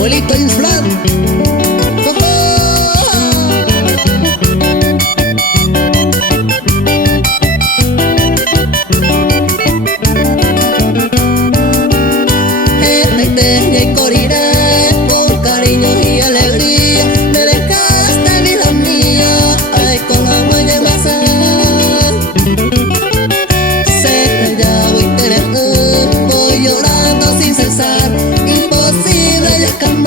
abuelito inflar. Y corriré con cariño y alegría. Me dejaste vida mía, ay, con agua de masa. Se ya voy llorando sin cesar, imposible ya cambiar.